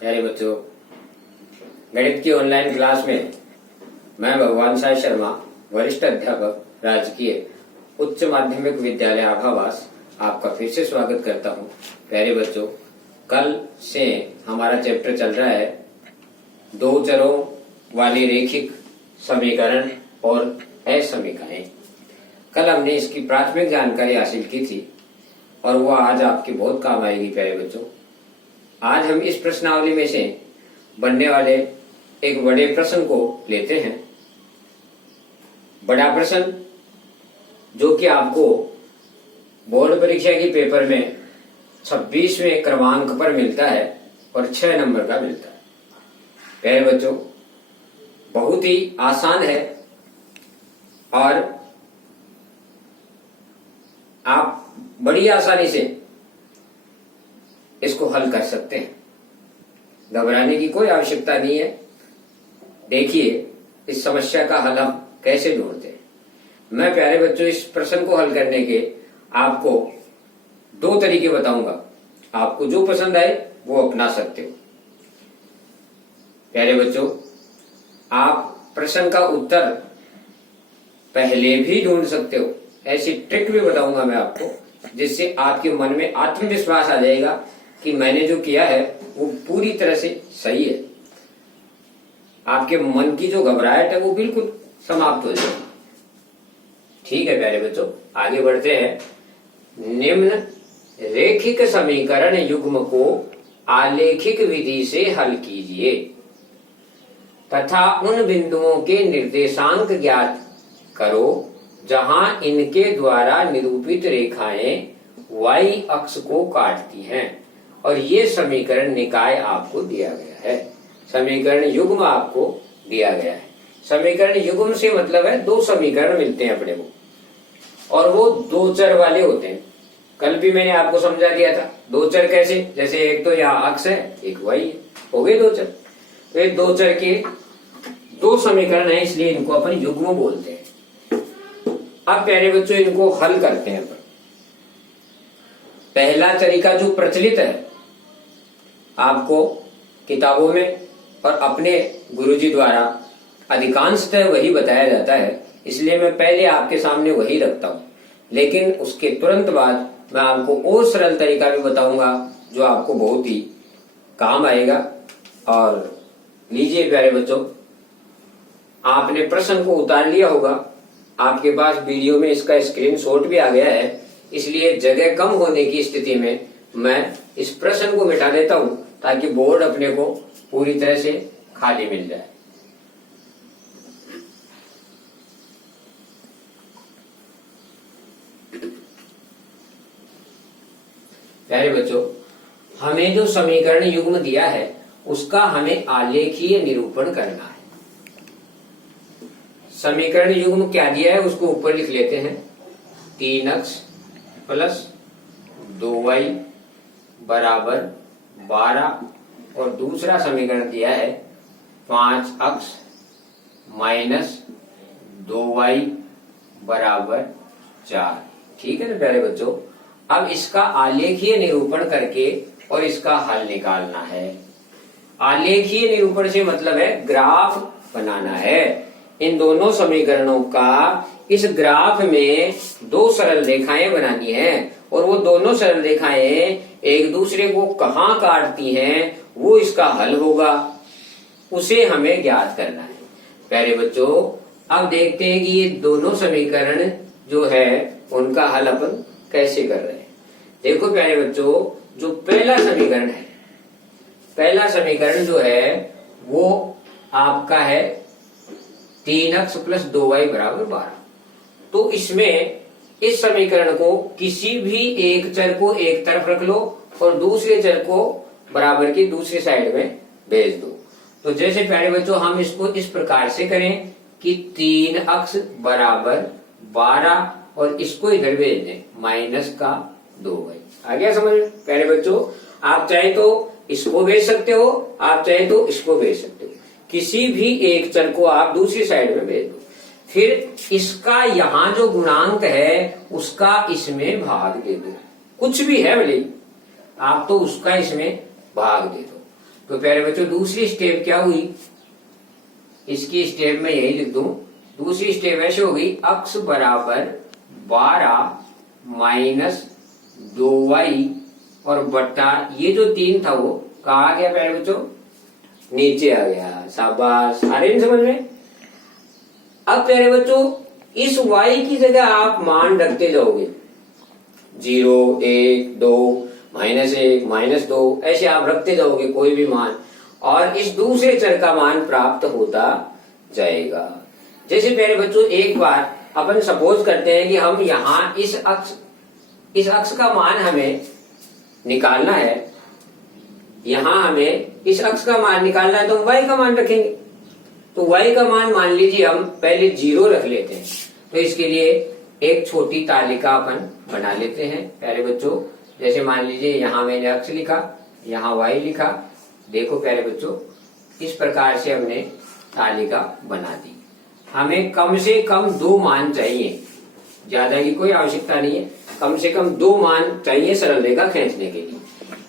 प्यारे बच्चों, गणित की ऑनलाइन क्लास में मैं भगवान साय शर्मा, वरिष्ठ अध्यापक, राजकीय उच्च माध्यमिक विद्यालय आभावास, आपका फिर से स्वागत करता हूं। प्यारे बच्चों, कल से हमारा चैप्टर चल रहा है दो चरों वाली रेखिक समीकरण और असमीकरण। कल हमने इसकी प्राथमिक जानकारी हासिल की थी और वो आज आपके बहुत काम आएगी। प्यारे बच्चों, आज हम इस प्रश्नावली में से बनने वाले एक बड़े प्रश्न को लेते हैं। बड़ा प्रश्न जो कि आपको बोर्ड परीक्षा की पेपर में 26वें क्रमांक पर मिलता है और 6 नंबर का मिलता है। प्यारे बच्चों, बहुत ही आसान है और आप बड़ी आसानी से इसको हल कर सकते हैं। घबराने की कोई आवश्यकता नहीं है। देखिए इस समस्या का हल हम कैसे ढूंढते हैं। मैं प्यारे बच्चों इस प्रश्न को हल करने के आपको 2 तरीके बताऊंगा। आपको जो पसंद आए वो अपना सकते हो। प्यारे बच्चों, आप प्रश्न का उत्तर पहले भी ढूंढ सकते हो। ऐसी ट्रिक भी बताऊंगा मैं आपको, जिससे आपके मन में आत्मविश्वास आ जाएगा कि मैंने जो किया है वो पूरी तरह से सही है। आपके मन की जो घबराहट है वो बिल्कुल समाप्त हो जाएगी। ठीक है प्यारे बच्चों, आगे बढ़ते हैं। निम्न रेखिक समीकरण युग्म को आलेखिक विधि से हल कीजिए तथा उन बिंदुओं के निर्देशांक ज्ञात करो जहां इनके द्वारा निरूपित रेखाएं y अक्ष को काटती हैं। और ये समीकरण निकाय आपको दिया गया है। समीकरण युग्म आपको दिया गया है। समीकरण युग्म से मतलब है 2 समीकरण मिलते हैं अपने को और वो 2 चर वाले होते हैं। कल भी मैंने आपको समझा दिया था 2 चर कैसे, जैसे एक तो यहाँ अक्ष है, एक y है, हो गए 2 चर। तो ये 2 चर के 2 समीकरण है, इसलिए इनको अपन युग्म बोलते हैं। अब प्यारे बच्चों इनको हल करते हैं। पहला तरीका जो प्रचलित है, आपको किताबों में और अपने गुरुजी द्वारा अधिकांशतः वही बताया जाता है, इसलिए मैं पहले आपके सामने वही रखता हूं। लेकिन उसके तुरंत बाद मैं आपको और सरल तरीका भी बताऊंगा जो आपको बहुत ही काम आएगा। और लीजिए प्यारे बच्चों, आपने प्रश्न को उतार लिया होगा। आपके पास वीडियो में इसका स्क्रीनशॉट भी आ गया है, इसलिए जगह कम होने की स्थिति में मैं इस प्रश्न को मिटा देता हूं ताकि बोर्ड अपने को पूरी तरह से खाली मिल जाए। प्यारे बच्चों, हमें जो समीकरण युग्म दिया है उसका हमें आलेखीय निरूपण करना है। समीकरण युग्म क्या दिया है उसको ऊपर लिख लेते हैं। 3x प्लस 2y बराबर 12 और दूसरा समीकरण दिया है 5x माइनस 2y बराबर 4। ठीक है ना प्यारे बच्चों, अब इसका आलेखीय निरूपण करके और इसका हल निकालना है। आलेखीय निरूपण से मतलब है ग्राफ बनाना है। इन दोनों समीकरणों का इस ग्राफ में 2 सरल रेखाएं बनानी है और वो दोनों सरल रेखाएं एक दूसरे को कहाँ काटती हैं वो इसका हल होगा, उसे हमें ज्ञात करना है। प्यारे बच्चों, अब देखते हैं कि ये दोनों समीकरण जो है उनका हल अपन कैसे कर रहे हैं। देखो प्यारे बच्चों, जो पहला समीकरण जो है वो आपका है 3x प्लस 2y बराबर 12। तो इसमें इस समीकरण को किसी भी एक चर को एक तरफ रख लो और दूसरे चर को बराबर की दूसरी साइड में भेज दो। तो जैसे प्यारे बच्चों हम इसको इस प्रकार से करें कि 3x बराबर 12 और इसको इधर भेज दें माइनस का 2y। आ गया समझ में प्यारे बच्चों? आप चाहे तो इसको भेज सकते हो, आप चाहे तो इसको भेज सकते हो। किसी भी एक चर को आप दूसरी साइड में भेज दो, फिर इसका यहाँ जो गुणांक है उसका इसमें भाग दे दो। कुछ भी है भले आप तो उसका इसमें भाग दे दो। तो प्यारे बच्चों दूसरी स्टेप क्या हुई, इसकी स्टेप में यही लिख दूं। दूसरी स्टेप ऐसे होगी, अक्स बराबर 12 माइनस 2y और बट्टा ये जो 3 था वो कहाँ आ गया प्यारे बच्चों, नीचे आ गया। शाबाश, आ रही समझ में। अब प्यारे बच्चों इस y की जगह आप मान रखते जाओगे, 0, 1, 2, -1, -2 ऐसे आप रखते जाओगे कोई भी मान, और इस दूसरे चर का मान प्राप्त होता जाएगा। जैसे प्यारे बच्चों एक बार अपन सपोज करते हैं कि हम यहाँ इस अक्ष का मान हमें निकालना है, यहाँ हमें इस अक्ष का मान निकालना है, तो हम y का मान रखेंगे। तो y का मान मान लीजिए हम पहले 0 रख लेते हैं। तो इसके लिए एक छोटी तालिका अपन बना लेते हैं प्यारे बच्चों। जैसे मान लीजिए यहाँ मैंने अक्ष लिखा, यहाँ y लिखा। देखो प्यारे बच्चों इस प्रकार से हमने तालिका बना दी। हमें कम से कम 2 मान चाहिए, ज्यादा की कोई आवश्यकता नहीं है, कम से कम 2 मान चाहिए सरल रेखा खींचने के लिए।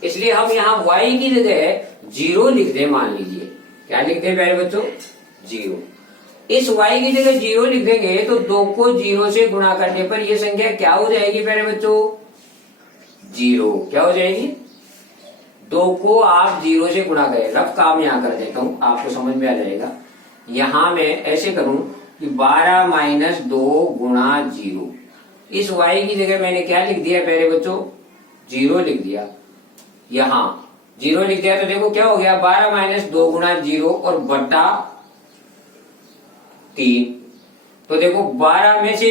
इसलिए हम यहाँ y की जगह 0 लिख दें। मान लीजिए क्या लिख दें प्यारे बच्चों, 0। इस y की जगह 0 लिख देंगे तो 2 को 0 से गुणा करने पर यह संख्या क्या हो जाएगी प्यारे बच्चों, 0। क्या हो जाएगी, 2 को आप 0 से गुणा करें। रफ काम यहाँ कर देता हूं, आपको समझ में आ जाएगा। यहां मैं ऐसे करूं कि 12 माइनस 2 गुणा 0। इस y की जगह मैंने क्या लिख दिया प्यारे बच्चों, 0 लिख दिया। यहाँ 0 लिख दिया तो देखो क्या हो गया, 12 माइनस 2 गुणा 0 और बटा 3। तो देखो 12 में से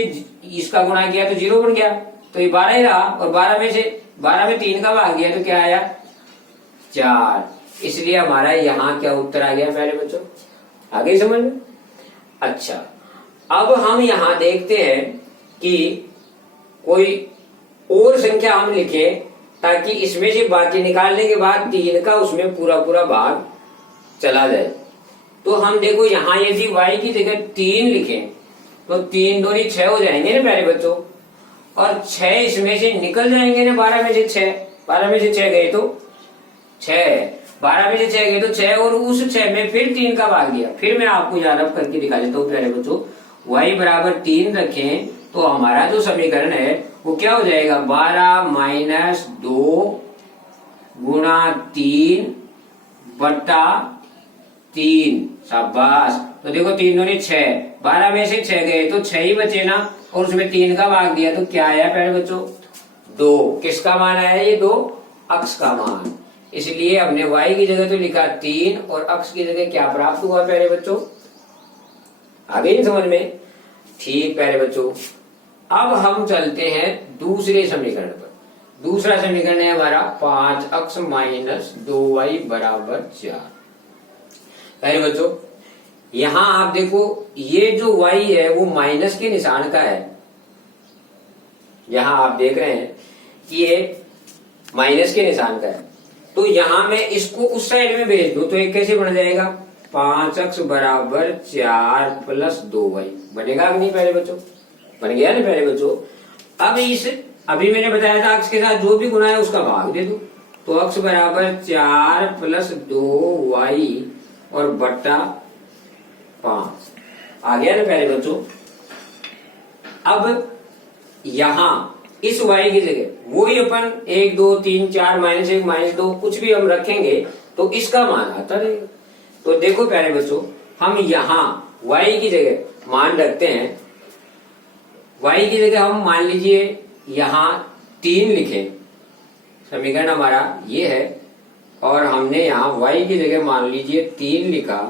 इसका गुणा किया तो 0 बन गया, तो ये 12 ही रहा, और 12 में 3 का भाग दिया तो क्या आया, 4। इसलिए हमारा यहाँ क्या उत्तर आ गया प्यारे बच्चों, आगे समझ में। अच्छा अब हम यहाँ देखते हैं कि कोई और संख्या हम लिखें ताकि इसमें से बाकी निकालने के बाद 3 का उसमें पूरा पूरा भाग चला जाए। तो हम देखो यहाँ यदि y की जगह 3 लिखें तो 3 दूनी 6 हो जाएंगे ना प्यारे बच्चों, और 6 इसमें से निकल जाएंगे ना, 12 में से 6, 12 में से 6 गए तो 6, 12 में से 6 गए तो 6, और उस 6 में फिर 3 का भाग दिया। फिर मैं आपको याद करके दिखा देता हूँ प्यारे बच्चों, y बराबर 3 रखें तो हमारा जो समीकरण है वो क्या हो जाएगा, 12 माइनस 2 गुणा 3 बटा 3। शाबाश। तो देखो 3 दूनी 6, 12 में से 6 गए तो 6 ही बचे ना, और उसमें 3 का भाग दिया तो क्या आया प्यारे बच्चों, 2। किसका मान आया, ये 2 अक्ष का मान। इसलिए हमने y की जगह तो लिखा 3 और अक्ष की जगह क्या प्राप्त हुआ प्यारे बच्चों, आगे नहीं समझ में। ठीक प्यारे बच्चों, अब हम चलते हैं दूसरे समीकरण पर। दूसरा समीकरण है हमारा 5 अक्ष माइनस 2y बराबर 4। प्यारे बच्चों यहां आप देखो ये जो y है वो माइनस के निशान का है। यहां आप देख रहे हैं कि ये माइनस के निशान का है, तो यहां मैं इसको उस साइड में भेज दूं तो ये कैसे बन जाएगा, 5 अक्ष बराबर 4 प्लस 2y बनेगा कि नहीं प्यारे बच्चों, बन गया ना प्यारे बच्चों। अब इस अभी मैंने बताया था अक्ष के साथ जो भी गुना है उसका भाग दे दो, तो अक्ष बराबर 4 प्लस 2y और बट्टा 5 आ गया ना प्यारे बच्चों। अब यहां इस y की जगह वही अपन 1 2 3 4 -1 -2 कुछ भी हम रखेंगे तो इसका मान आता रहेगा। तो देखो प्यारे बच्चों हम यहां y की जगह मान रखते हैं, y की जगह हम मान लीजिए यहां 3 लिखे, समीकरण हमारा ये है, और हमने यहाँ y की जगह मान लीजिए 3 लिखा,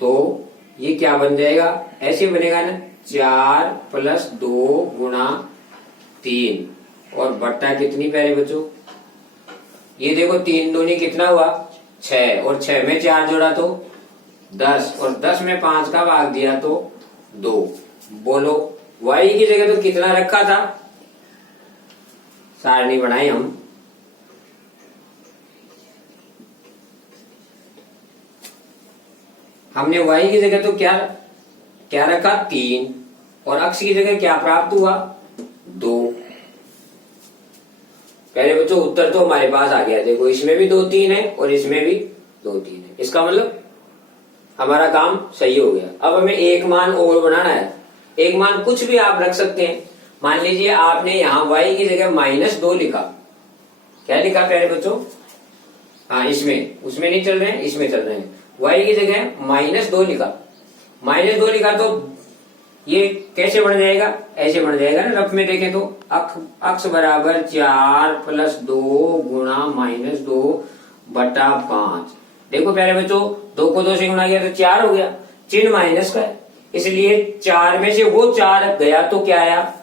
तो ये क्या बन जाएगा, ऐसे बनेगा ना, 4 प्लस 2 गुणा 3 और बट्टा कितनी प्यारे बच्चों, ये देखो 3 दूनी कितना हुआ 6, और 6 में 4 जोड़ा तो 10, और 10 में 5 का भाग दिया तो 2। बोलो y की जगह तो कितना रखा था, सारणी बनाई हमने y की जगह तो क्या रखा 3, और अक्ष की जगह क्या प्राप्त हुआ 2। पहले बच्चों उत्तर तो हमारे पास आ गया, देखो इसमें भी 2 3 है और इसमें भी 2 3 है। इसका मतलब हमारा काम सही हो गया। अब हमें एक मान और बनाना है। एक मान कुछ भी आप रख सकते हैं। मान लीजिए आपने यहाँ y की जगह -2 लिखा। क्या लिखा प्यारे बच्चों? हाँ, इसमें उसमें नहीं चल रहे हैं, इसमें चल रहे हैं। y की जगह -2 लिखा। -2 लिखा तो ये कैसे बन जाएगा? ऐसे बन जाएगा ना। रफ में देखें तो अक्स बराबर 4 + 2 गुणा -2 बटा 5। देखो प्यारे बच्चों, 2 को 2 से गुणा किया तो 4 हो गया। चिन्ह माइनस का है, इसलिए 4 में से वो 4 गया तो क्या आया?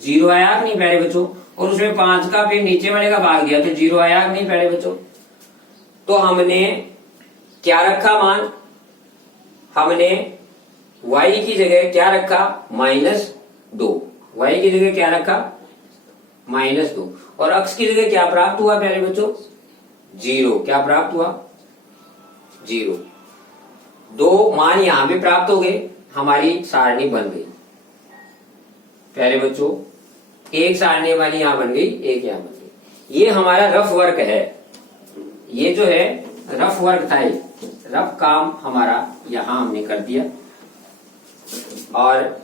0 आया नहीं प्यारे बच्चों। और उसमें 5 का फिर नीचे वाले का भाग दिया तो 0 आया नहीं प्यारे बच्चों। तो हमने क्या रखा मान? हमने y की जगह क्या रखा? -2। y की जगह क्या रखा? -2। और अक्स की जगह क्या प्राप्त हुआ प्यारे बच्चों? 0। क्या प्राप्त हुआ? 0। 2 मान यहां भी प्राप्त हो गए, हमारी सारणी बन गई प्यारे बच्चों। एक सारणी हमारी यहां बन गई, एक यहां बन गई। ये हमारा रफ वर्क है। ये जो है रफ वर्क था, रफ काम हमारा यहां हमने कर दिया। और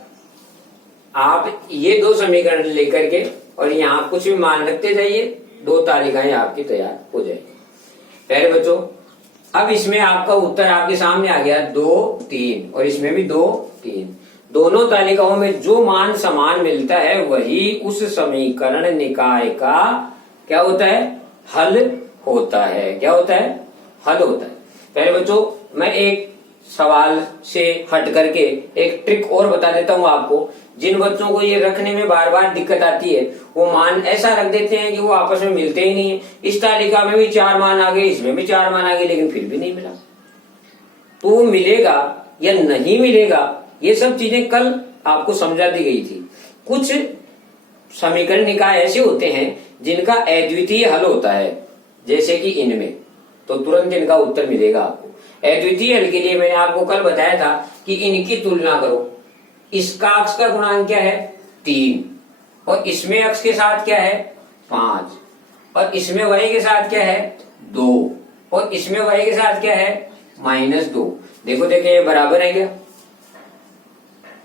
आप ये 2 समीकरण लेकर के और यहाँ कुछ भी मान रखते जाइए, 2 तालिकाएं आपकी तैयार हो जाएगी प्यारे बच्चों। अब इसमें आपका उत्तर आपके सामने आ गया 2 3 और इसमें भी 2 3। दोनों तालिकाओं में जो मान समान मिलता है वही उस समीकरण निकाय का क्या होता है? हल होता है। क्या होता है? हल होता है प्यारे बच्चों। मैं एक सवाल से हट करके एक ट्रिक और बता देता हूं आपको। जिन बच्चों को ये रखने में बार बार दिक्कत आती है, वो मान ऐसा रख देते हैं कि वो आपस में मिलते ही नहीं है। इस तालिका में भी 4 मान आ गए, इसमें भी 4 मान आ गए, लेकिन फिर भी नहीं मिला। तो मिलेगा या नहीं मिलेगा, ये सब चीजें कल आपको समझा दी गई थी। कुछ समीकरण निकाय ऐसे होते हैं जिनका अद्वितीय हल होता है, जैसे कि इनमें, तो तुरंत इनका उत्तर मिलेगा आपको। अद्वितीय हल के लिए मैंने आपको कल बताया था कि इनकी तुलना करो। इसका अक्स का गुणांक क्या है? 3 और इसमें अक्स के साथ क्या है? 5 और इसमें y के साथ क्या है? 2 और इसमें y के साथ क्या है? -2। देखो देखिए ये बराबर है क्या?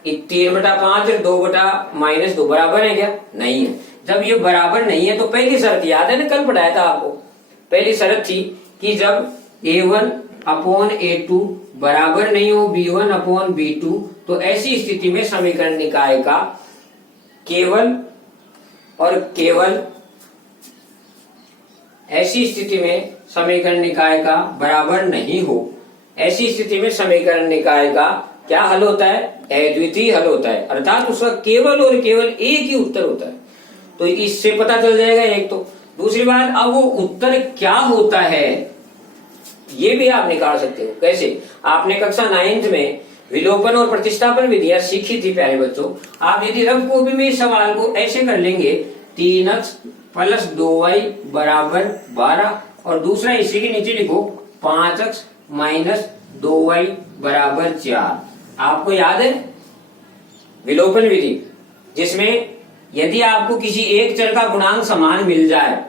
3/5 और 2/-2 बराबर है क्या? नहीं है। जब ये बराबर नहीं है तो पहली शर्त याद है ना, कल पढ़ाया था आपको। पहली शर्त थी कि जब a1/a2 बराबर नहीं हो b1/b2, तो ऐसी स्थिति में समीकरण निकाय का केवल और केवल ऐसी स्थिति में समीकरण निकाय का बराबर नहीं हो, ऐसी स्थिति में समीकरण निकाय का क्या हल होता है? अद्वितीय हल होता है, अर्थात उसका केवल और केवल एक ही उत्तर होता है। तो इससे पता चल जाएगा एक तो। दूसरी बात, अब वो उत्तर क्या होता है ये भी आप निकाल सकते हो। कैसे? आपने कक्षा 9th में विलोपन और प्रतिस्थापन विधियां सीखी थी प्यारे बच्चों। आप यदि रफ कॉपी में इस सवाल को ऐसे कर लेंगे, 3x + 2y = 12 और दूसरा इसी के नीचे लिखो 5x - 2y = 4। आपको याद है विलोपन विधि, जिसमें यदि आपको किसी एक चर का गुणांक समान मिल जाए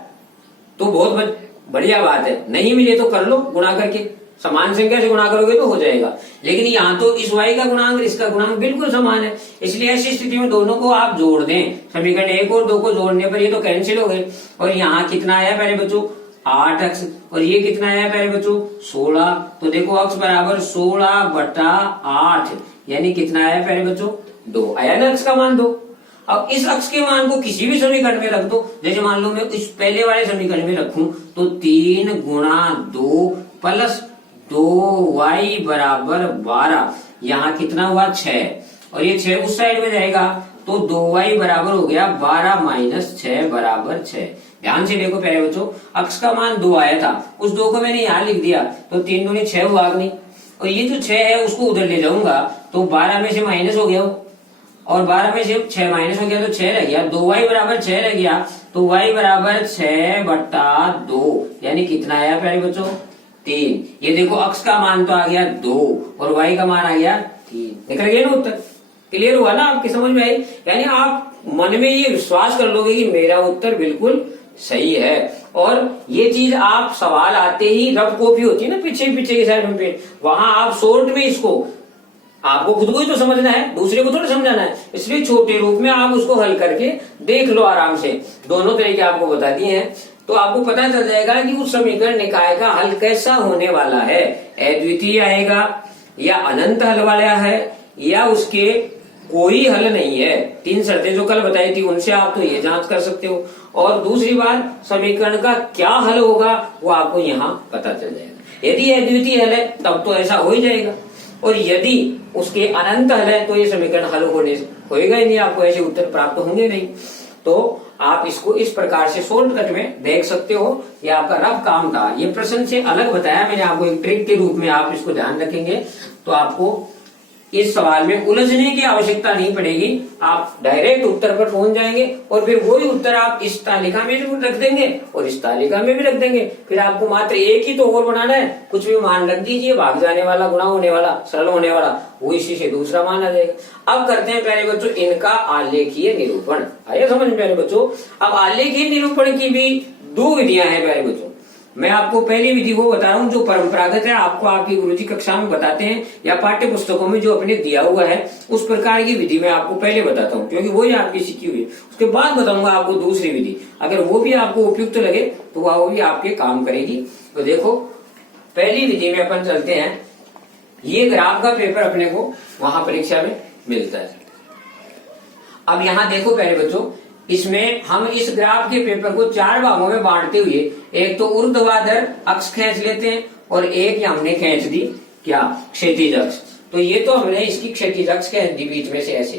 तो बहुत बढ़िया बात है, नहीं मिले तो कर लो गुणा करके, समान संख्या से गुणा करोगे तो हो जाएगा। लेकिन यहाँ तो इस y का गुणांक इसका गुणांक बिल्कुल समान है, इसलिए ऐसी स्थिति में दोनों को आप जोड़ दें। समीकरण 1 और 2 को जोड़ने पर ये तो कैंसिल हो गए। और यहाँ कितना आया प्यारे बच्चों? 8x और ये कितना आया प्यारे बच्चों? 16। तो देखो x बराबर 16/8 यानी कितना आया प्यारे बच्चों? 2 आया ना, x का मान 2। अब इस अक्ष के मान को किसी भी समीकरण में रख दो। जैसे मान लो मैं इस पहले वाले समीकरण में रखूं तो 3 × 2 + 2y = 12। यहाँ कितना हुआ? 6 और ये 6 उस साइड में जाएगा तो 2y बराबर हो गया 12 - 6 = 6। ध्यान से देखो प्यारे बच्चों, अक्ष का मान 2 आया था, उस 2 को मैंने यहाँ लिख दिया तो 3 दूनी 6 हुआ नहीं, और ये जो 6 है उसको उधर ले जाऊंगा तो 12 में से माइनस हो गया और 12 में से 6 माइनस हो गया तो 6 रह गया, 2y = 6 रह गया तो y = 6/2 यानी कितना आया प्यारे बच्चों? 3। ये देखो अक्ष का मान तो आ गया 2 और y का मान आ गया 3। निकल गया ना उत्तर? क्लियर हुआ ना? आपकी समझ में आई? यानी आप मन में ये विश्वास कर लोगे कि मेरा उत्तर बिल्कुल सही है। और ये चीज आप सवाल आते ही रफ कॉपी होती है ना पीछे पीछे की साइड में, वहां आप शॉर्ट में इसको, आपको खुद को ही तो समझना है, दूसरे को थोड़ा समझाना है, इसलिए छोटे रूप में आप उसको हल करके देख लो आराम से। दोनों तरीके आपको बता दिए हैं, तो आपको पता चल जाएगा कि उस समीकरण निकाय का हल कैसा होने वाला है, अद्वितीय आएगा या अनंत हल वाला है या उसके कोई हल नहीं है। 3 शर्तें जो कल बताई थी उनसे आप तो ये जांच कर सकते हो। और दूसरी बात, समीकरण का क्या हल होगा वो आपको यहाँ पता चल जाएगा। यदि अद्वितीय हल है तब तो ऐसा हो ही जाएगा, और यदि उसके अनंत हल है तो ये समीकरण हल होएगा ही नहीं, आपको ऐसे उत्तर प्राप्त होंगे नहीं। तो आप इसको इस प्रकार से शॉर्टकट में देख सकते हो। ये आपका रफ काम था, ये प्रश्न से अलग बताया मैंने आपको, एक ट्रिक के रूप में आप इसको ध्यान रखेंगे तो आपको इस सवाल में उलझने की आवश्यकता नहीं पड़ेगी, आप डायरेक्ट उत्तर पर पहुंच जाएंगे और फिर वही उत्तर आप इस तालिका में भी रख देंगे और इस तालिका में भी रख देंगे। फिर आपको मात्र एक ही तो और बनाना है, कुछ भी मान रख दीजिए, भाग जाने वाला, गुणा होने वाला, सरल होने वाला, वो इसी से दूसरा मान आ जाएगा। अब करते हैं प्यारे बच्चों इनका आलेखीय निरूपण। आइए समझ में प्यारे बच्चों, अब आलेखीय निरूपण की भी 2 विधियां हैं प्यारे बच्चों। मैं आपको पहली विधि वो बता रहा हूँ जो परंपरागत है, आपको आपकी गुरुजी कक्षा में बताते हैं या पाठ्य पुस्तकों में जो अपने दिया हुआ है उस प्रकार की विधि मैं आपको पहले बताता हूँ, क्योंकि वही आपकी सीखी हुई है। उसके बाद बताऊंगा आपको दूसरी विधि, अगर वो भी आपको उपयुक्त लगे तो वो भी आपके काम करेगी। तो देखो पहली विधि में अपन चलते हैं, ये ग्राफ का पेपर अपने को वहां परीक्षा में मिलता है। अब यहाँ देखो प्यारे बच्चों, इसमें हम इस ग्राफ के पेपर को 4 भागों में बांटते हुए एक तो ऊर्ध्वाधर अक्ष खींच लेते हैं और एक हमने खींच दी क्या, क्षैतिज अक्ष। तो ये तो हमने इसकी क्षैतिज अक्ष खींच दी बीच में से ऐसे।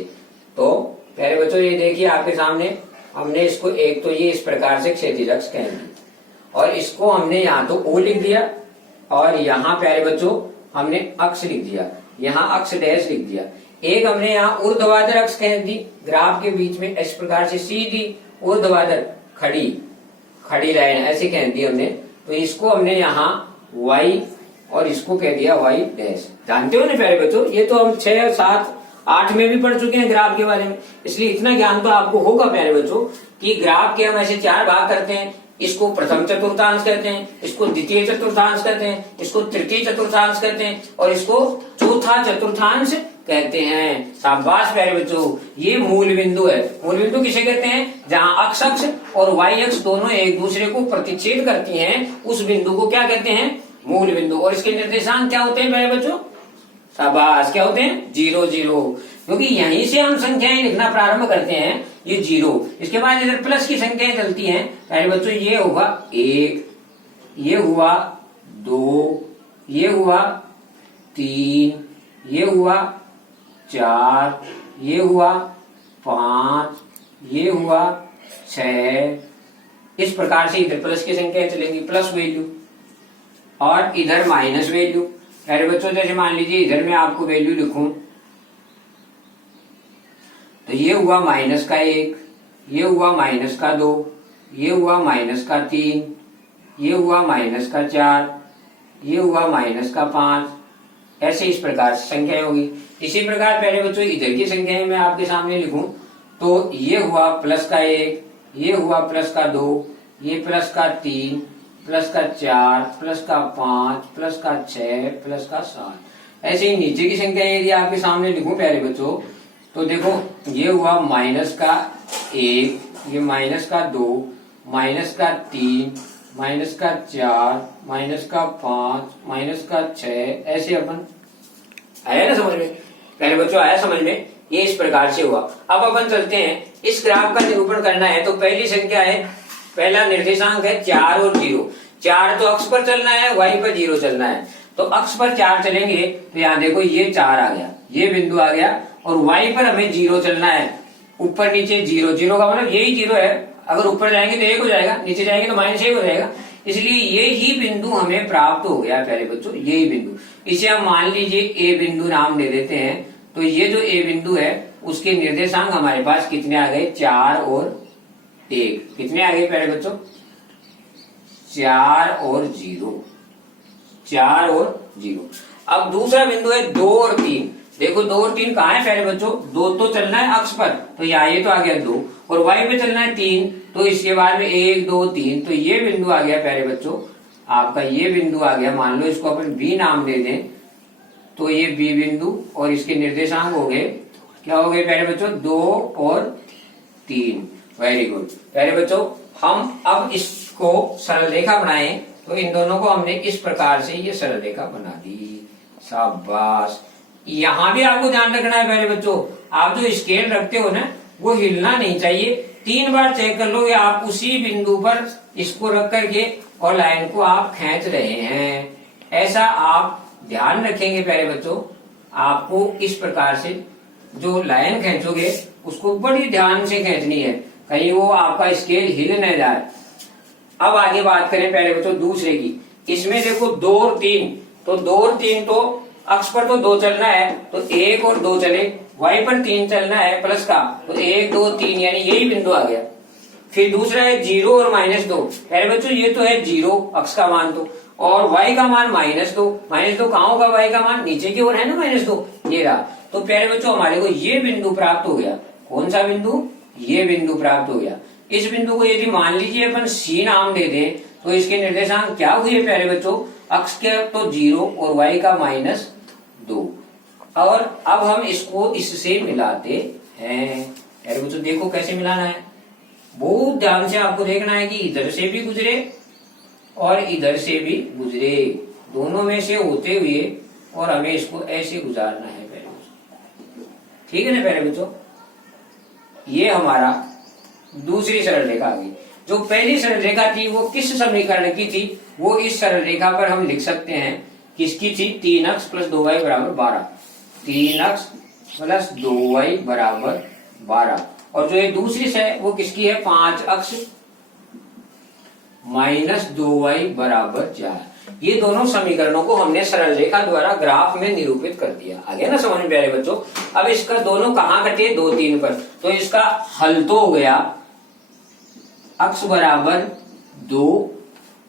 तो प्यारे बच्चों ये देखिए आपके सामने, हमने इसको एक तो ये इस प्रकार से क्षैतिज अक्ष खींच दी और इसको हमने यहाँ तो O लिख दिया और यहाँ प्यारे बच्चों हमने अक्ष लिख दिया, यहाँ अक्ष डैश लिख दिया। एक हमने यहाँ ऊर्ध्वाधर अक्ष खींच दी ग्राफ के बीच में इस प्रकार से सीधी ऊर्ध्वाधर खड़ी लाइन ऐसे खींच दी हमने। तो इसको हमने यहाँ y और इसको कह दिया y डैश। जानते हो ना प्यारे बच्चों, ये तो हम 6, 7, 8 में भी पढ़ चुके हैं ग्राफ के बारे में, इसलिए इतना ज्ञान तो आपको होगा प्यारे बच्चों कि ग्राफ के हम ऐसे 4 भाग करते हैं। इसको प्रथम चतुर्थांश कहते हैं, इसको द्वितीय चतुर्थांश कहते हैं, इसको तृतीय चतुर्थांश कहते हैं और इसको चौथा चतुर्थांश कहते हैं। शाबाश प्यारे बच्चों, ये मूल बिंदु है। मूल बिंदु किसे कहते हैं, जहां x अक्ष और y अक्ष दोनों एक दूसरे को प्रतिच्छेद करती हैं, उस बिंदु को क्या कहते हैं, मूल बिंदु। और इसके निर्देशांक क्या होते हैं प्यारे बच्चों, शाबाश, क्या होते हैं, 0, 0, क्योंकि यहीं से हम संख्याएं लिखना प्रारंभ करते हैं, ये 0। इसके बाद इधर प्लस की संख्याएं चलती हैं प्यारे बच्चों, ये होगा 1, ये हुआ 2, ये हुआ 3, ये हुआ 4, ये हुआ 5, ये हुआ 6। इस प्रकार से इधर प्लस की संख्याएं चलेंगी, प्लस वैल्यू, और इधर माइनस वैल्यू। प्यारे बच्चों जैसे मान लीजिए इधर मैं आपको वैल्यू लिखूं तो ये हुआ माइनस का 1, ये हुआ माइनस का 2, ये हुआ माइनस का 3, ये हुआ माइनस का 4, ये हुआ माइनस का 5। ऐसे इस प्रकार से संख्याएं होगी। इसी प्रकार प्यारे बच्चों इधर की संख्याएं मैं आपके सामने लिखूं तो ये हुआ प्लस का 1, ये हुआ प्लस का 2, ये प्लस का 3, प्लस का 4, प्लस का 5, प्लस का 6, प्लस का 7। ऐसे ही नीचे की संख्याएं यदि आपके सामने लिखूं प्यारे बच्चों तो देखो ये हुआ माइनस का 1, ये माइनस का 2, माइनस का 3, माइनस का 4, माइनस का 5, माइनस का 6। ऐसे अपन आया ना समझ में पहले बच्चों, आया समझ में, ये इस प्रकार से हुआ। अब अपन चलते हैं, इस ग्राफ का निरूपण करना है तो पहली संख्या है, पहला निर्देशांक है 4 और 0। 4 तो अक्ष पर चलना है, y पर 0 चलना है। तो अक्ष पर 4 चलेंगे तो यहाँ देखो ये 4 आ गया, ये बिंदु आ गया, और y पर हमें 0 चलना है। ऊपर नीचे 0, 0 का मतलब यही 0 है, अगर ऊपर जाएंगे तो 1 हो जाएगा, नीचे जाएंगे तो -1 हो जाएगा। इसलिए ये ही बिंदु हमें प्राप्त हो गया प्यारे बच्चों, यही बिंदु। इसे हम मान लीजिए ए बिंदु नाम दे देते हैं। तो ये जो ए बिंदु है उसके निर्देशांक हमारे पास कितने आ गए, 4 और 1। कितने आ गए प्यारे बच्चों, 4 और 0, 4 और 0। अब दूसरा बिंदु है 2 और 3। देखो 2 और 3 कहाँ है प्यारे बच्चों, 2 तो चलना है अक्ष पर, तो यहाँ ये तो आ गया 2, और y पे चलना है 3, तो इसके बाद में 1 2 3, तो ये बिंदु आ गया प्यारे बच्चों, आपका ये बिंदु आ गया। मान लो इसको अपन B नाम दे दें, तो ये B बिंदु, और इसके निर्देशांक हो गए, क्या हो गए प्यारे बच्चों, 2 और 3। वेरी गुड प्यारे बच्चों, हम अब इसको सरल रेखा बनाए, तो इन दोनों को हमने इस प्रकार से ये सरल रेखा बना दी। शाबाश। यहाँ भी आपको ध्यान रखना है प्यारे बच्चों, आप जो स्केल रखते हो ना, वो हिलना नहीं चाहिए। 3 बार चेक कर लो, आप उसी बिंदु पर इसको रख करके और लाइन को आप खींच रहे हैं, ऐसा आप ध्यान रखेंगे प्यारे बच्चों। आपको इस प्रकार से जो लाइन खींचोगे उसको बड़ी ध्यान से खींचनी है, कहीं वो आपका स्केल हिल न जाए। अब आगे बात करें प्यारे बच्चों दूसरे की। इसमें देखो 2 और 3, तो 2 और 3 तो अक्ष पर तो 2 चलना है, तो 1 और 2 चले, y पर 3 चलना है प्लस का, तो 1 2 3, यानी यही बिंदु आ गया। फिर दूसरा है 0 और -2। प्यारे बच्चों ये तो है 0 अक्ष का मान, तो और y का मान -2। -2 कहाँ होगा, y का मान नीचे की ओर है ना, -2 ये रहा। तो प्यारे बच्चों हमारे को ये बिंदु प्राप्त हो गया। कौन सा बिंदु, ये बिंदु प्राप्त हो गया। इस बिंदु को यदि मान लीजिए अपन C नाम दे दें, तो इसके निर्देशांक क्या हुए प्यारे बच्चों, अक्ष के तो 0 और y का -2। और अब हम इसको इससे मिलाते हैं। प्यारे बच्चों देखो कैसे मिलाना है, बहुत ध्यान से आपको देखना है कि इधर से भी गुजरे और इधर से भी गुजरे, दोनों में से होते हुए, और हमें इसको ऐसे गुजारना है प्यारे बच्चों। ठीक है ना प्यारे बच्चों, ये हमारा दूसरी सरल रेखा आ गई। जो पहली सरल रेखा थी वो किस समीकरण की थी, वो इस सरल रेखा पर हम लिख सकते हैं, किसकी थी, 3x + 2y = 12। 3x + 2y = 12। और जो ये दूसरी है वो किसकी है, 5x - 2y = 4। ये दोनों समीकरणों को हमने सरल रेखा द्वारा ग्राफ में निरूपित कर दिया। आ गया ना समझ में प्यारे बच्चों। अब इसका दोनों कहाँ कटे, 2 3 पर, तो इसका हल तो हो गया, x = 2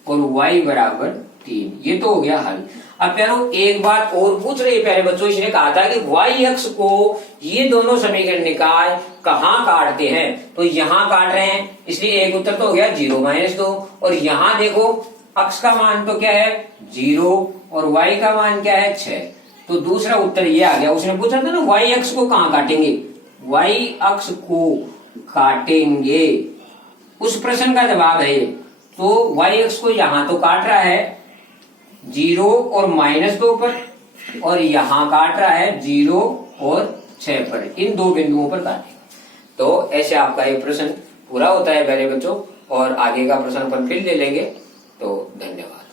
और y = 3, ये तो हो गया हल। अब प्यारो एक बात और पूछ रही है प्यारे बच्चों, इसने कहा था कि y अक्ष को ये दोनों समीकरण निकाय कहाँ काटते हैं, तो यहाँ काट रहे हैं, इसलिए एक उत्तर तो हो गया 0 - 2। और यहाँ देखो अक्ष का मान तो क्या है 0 और y का मान क्या है 6, तो दूसरा उत्तर ये आ गया। उसने पूछा था ना y अक्ष को कहाँ काटेंगे, y अक्ष को काटेंगे, उस प्रश्न का जवाब है ये। तो y अक्ष को यहाँ तो काट रहा है 0 और -2 पर, और यहाँ काट रहा है 0 और 6 पर, इन 2 बिंदुओं पर काटेगा। तो ऐसे आपका ये प्रश्न पूरा होता है प्यारे बच्चों, और आगे का प्रश्न अपन फिर ले लेंगे। तो धन्यवाद।